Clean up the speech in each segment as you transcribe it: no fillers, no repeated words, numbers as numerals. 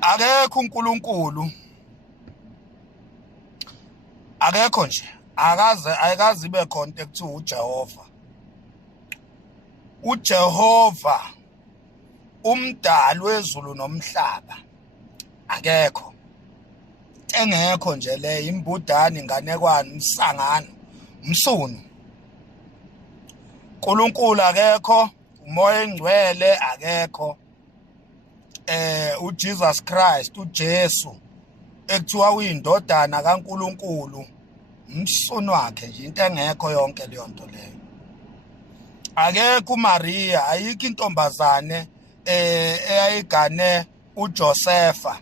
Akekho uNkulunkulu, akekho nje, ayikaze ibe khona into ekuthiwa uJehova. uJehova umdali wezulu nomhlaba akekho. Engekho nje le imbudane, inganekwane, umsangano, umsunu. uNkulunkulu akekho, umoya engcwele akekho. uJesus Christ, uJesu ekuthiwa uyindodana kaNkulunkulu, umsunu wakhe nje, into engekho yonke leyo nto leyo. Akekho uMaria, ayikho intombazane eyayigane uJosefa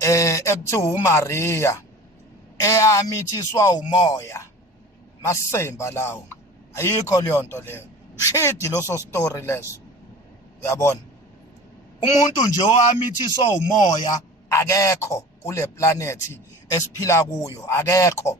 ekuthiwa uMaria, eyamithiswa umoya, masemba lawo. Ayikho leyo nto leyo. Shidi loso story leso. Uyabona? Umuntu nje owamithiswa umoya akekho kule planet esiphila kuyo, akekho.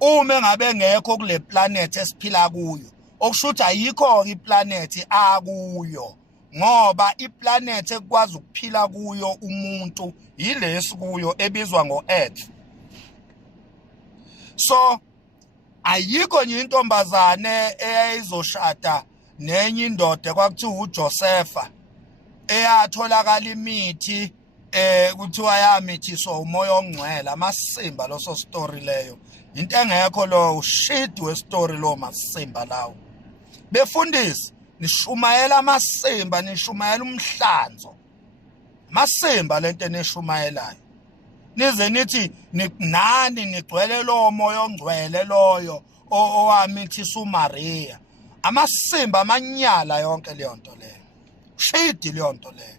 Uma ngabe ngekho kule planet esiphila kuyo, okusho ukuthi ayikho iplanet akuyo, ngoba iplanet ekwazi ukuphila kuyo umuntu yilesi kuyo ebizwa ngo-Earth. So ayikho nje intombazane eyayizoshada nenye indoda kwakuthiwa uJosefa eyatholakala imithi kuthiwa yamithiswa umoya ongcwele. Amasimba loso story leyo, into engekho lo shit we-story lo masimba lawo. Befundisi, nishumayela amasimba, nishumayela umhlanzo. Masimba lento enishumayelayo. Nize nithi nani nigcwele lo moya ongcwele loyo owamithisa uMaria. Amasimba amanyala yonke leyo nto leyo. Shit leyo nto leyo.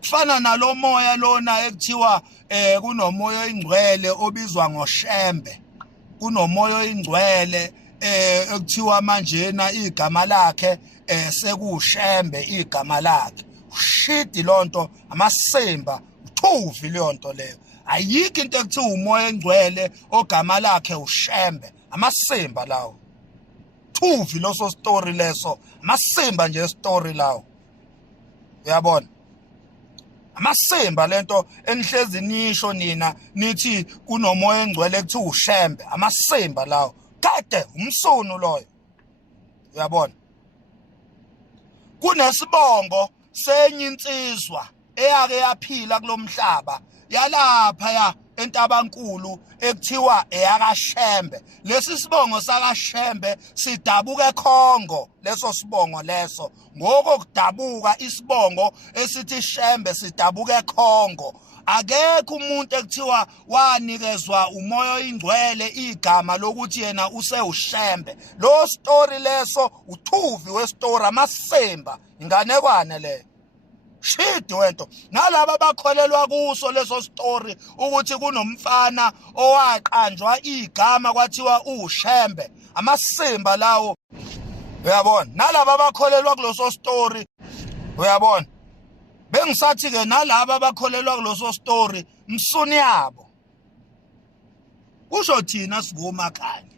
Kufana nalo moya lona ekuthiwa kunomoya oyingcwele obizwa ngoShembe. Kunomoya oyingcwele ekuthiwa manjena igama lakhe sekuShembe igama lakhe. Shit lonto amasimba uthuvi leyo nto leyo. Ayikho into ekuthiwa umoya engcwele ogama lakhe uShembe. Amasimba lawo. Thuvi loso story leso. Amasimba nje story lawo. Uyabona? Amasimba lento enihlezi nisho nina nithi kunomoya engcwele ekuthiwa uShembe. Amasimba lawo. Kade umsunu loyo. Uyabona? Kunesibongo senye insizwa eyake yaphila kulomhlaba yalapha ya eNtabankulu ekuthiwa eyakaShembe. Lesi sibongo sakaShembe sidabuka eKhongo. Leso sibongo leso ngokudabuka isibongo esithi Shembe sidabuka eKhongo. Akekho umuntu ekuthiwa wanikezwa umoya oyingcwele igama lokuthi yena usewuShembe. Lo story leso uthuvi we-story, amasemba, inganekwane leyo. Shit wento. Nalaba bakholelwa kuso leso story ukuthi kunomfana owaqanjwa igama kwathiwa uShembe. Amasimba lawo. Uyabona? Nalaba bakholelwa kuloso story. Uyabona? Bengisathi ke nalaba bakholelwa kuloso story msuni yabo. Kusho thina sikumakhanya.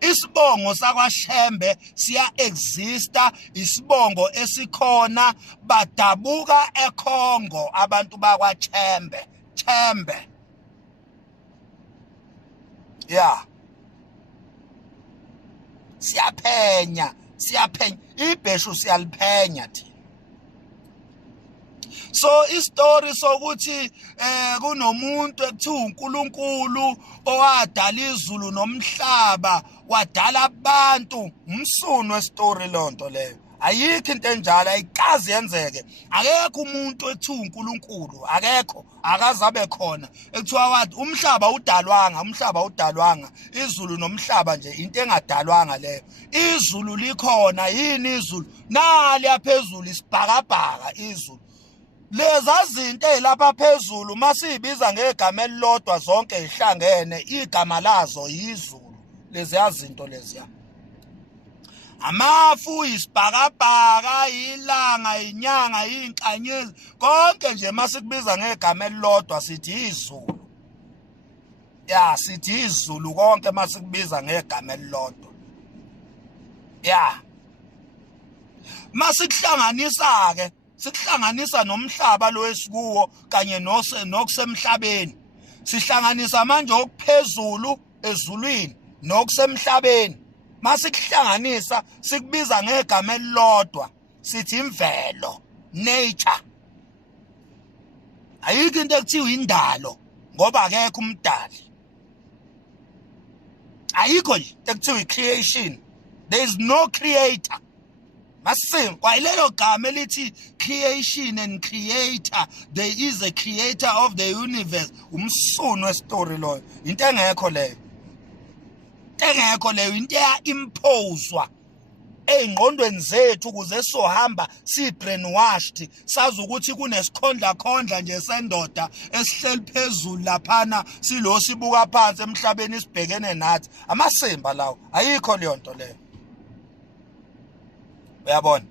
Isibongo sakwaShembe siya exista, isibongo esikhona badabuka eKhongo abantu bakwaChembe. Chembe. Yeah. Siyaphenya. Ibheshu siyaliphenya thina. So istory sokuthi kunomuntu ekuthiwa uNkulunkulu owadala izulu nomhlaba wadala abantu, umsunu westory lonto leyo. Ayikho into enjalo, ayikazi yenzeke. Akekho umuntu ekuthiwa uNkulunkulu, akekho, akazabe khona ekuthiwa wathi umhlaba udalwanga, izulu nomhlaba nje into engadalwanga leyo. Izulu likhona, yini izulu? Nali yaphezulu isibhakabhaka izulu. Leza zinto ezilapha phezulu masibiza ngegama elilodwa zonke ihlangene, igama lazo izulu. Lezi zinto leziya. Amafu, isibhakabhaka, ilanga, inyanga, inkanyezi, konke nje masikubiza ngegama elilodwa sithi izulu. Ya, sithi izulu konke masikubiza ngegama elilodwa. Ya. Masikuhlanganisa ke sikuhlanganisa nomhlaba lo esikuwo kanye nokusemhlabeni. Sihlanganisa manje okuphezulu ezulwini nokusemhlabeni. Masikuhlanganisa sikubiza ngegama elilodwa sithi imvelo, nature. Ayikho into ekuthiwa indalo ngoba akekho umdali. Ayikho nje ekuthiwa creation. There is no creator. Masim kwayilelo gama elithi creation and creator, there is a creator of the universe. Umsunu westory loyo. Into engekho leyo. Engekho leyo into eya-imposwa ey'ngqondweni zethu ukuze sohamba si-brainwashed sazi ukuthi kunesikhondla nje sendoda esihleli phezulu laphana silo sibuka phansi emhlabeni sibhekene nathi. Amasimba lawo ayikho leyo nto leyo. Uyabona?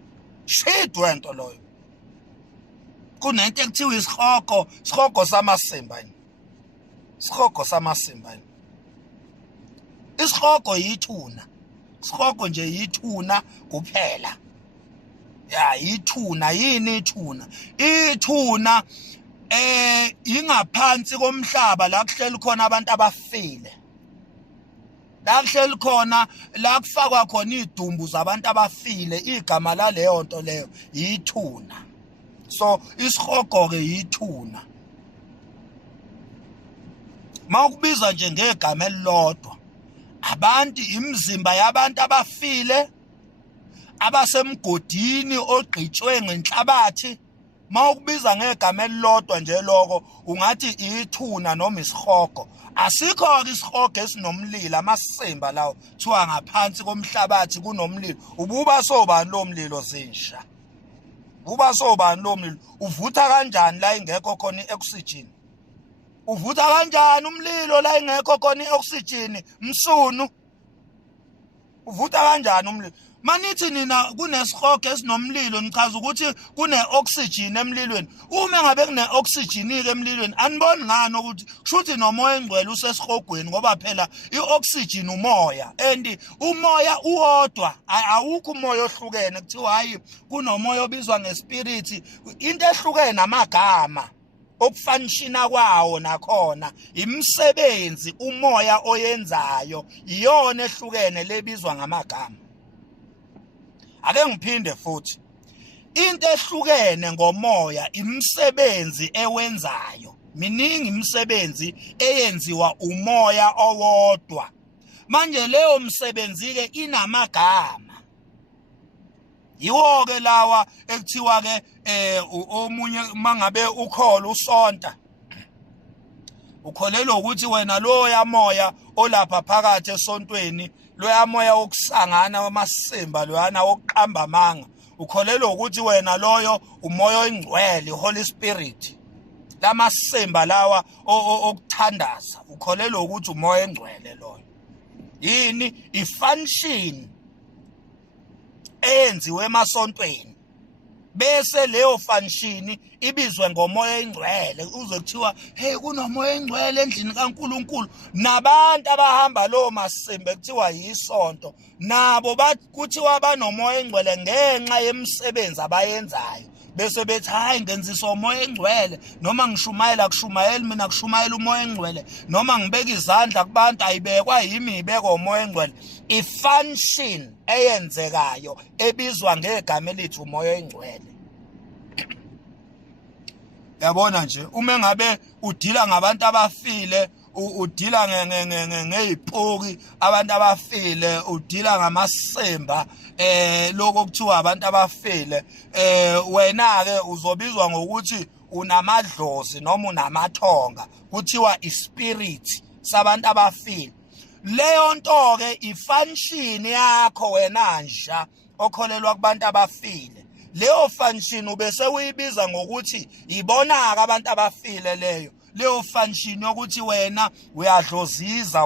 Shidwe nto loyo. Kunento ekuthiwa isihogo samasimba yini. Isihogo samasimba yini. Isihogo yithuna. Isihogo nje yithuna kuphela. Ya yithuna yini ithuna? Ithuna ingaphansi komhlaba la kuhleli khona abantu abafile. La kuhleli khona la kufakwa khona idumbu zabantu abafile. Igama la leyo nto leyo yithuna. So isihogo ke yithuna. Mawukubiza nje ngegama elilodwa. Abantu imizimba yabantu abafile abasemgodini ogqitshwe ngenhlabathi. Mawukubiza ngegama elilodwa nje lokho ungathi ithuna noma isihogo. Asikho ke isihogo esinomlilo amasimba lawo thiwa ngaphansi komhlabathi kunomlilo. Ububa sobani lo mlilo zinsha? Uba sobani lo mlilo? Uvutha kanjani la ingekho khona ioxygen? Uvutha kanjani umlilo la ingekho khona ioxygen? Msunu. Uvutha kanjani umlilo? Manithi nina kunesihogo esinomlilo nichaza ukuthi kune-oxygen emlilweni. Uma ngabe kune-oxygen ke emlilweni aniboni ngani ukuthi kushuthi nomoya engcwele usesihogweni ngoba phela i-oxygen umoya and umoya uwodwa awukho umoya ohlukene kuthiwa hayi kunomoya obizwa ngespirit. Into ehlukene amagama okufanishina kwawo nakhona imisebenzi umoya oyenzayo iyona ehlukene lebizwa ngamagama. Ake ngiphinde futhi. Into ehlukene ngomoya imisebenzi ewenzayo. Miningi imisebenzi eyenziwa umoya owodwa. Manje leyo msebenzi ke inamagama. Yiwo ke lawa ekuthiwa ke omunye mangabe ukhola usonta. Ukholelwa ukuthi wena loya moya olapha phakathi esontweni loya moya wokusangana wamasimba loyana wokuqamba amanga. Ukholelwa ukuthi wena loyo umoya oyingcwele Holy Spirit. Lamasimba lawa okuthandaza ukholelwa ukuthi umoya engcwele loyo. Yini ifunction eyenziwe emasontweni. Bese leyo function ibizwe ngomoya engcwele uzokuthiwa hey kunomoya engcwele endlini kaNkuluNkulu. Nabantu abahamba lo masimbe kuthiwa yisonto nabo kuthiwa banomoya engcwele ngenxa yemisebenzi abayenzayo. Bese bethi hayi ngenzisa umoya engcwele noma ngishumayela kushumayela mina kushumayela umoya engcwele noma ngibeka izandla kubantu ayibekwa yimi ibeka umoya engcwele. Ifunction eyenzekayo ebizwa ngegama elithi umoya engcwele. Yabona nje uma ngabe udila ngabantu abafile udila ngeziphoki abantu abafile udila ngamasemba lokho kuthiwa abantu abafile wena ke uzobizwa ngokuthi unamadlozi noma unamathonga kuthiwa ispirit sabantu abafile. Leyo nto ke ifunction yakho wena nja okholelwa kubantu abafile. Leyo function ubese uyibiza ngokuthi ibonaka abantu abafile leyo function yokuthi wena uyadloziza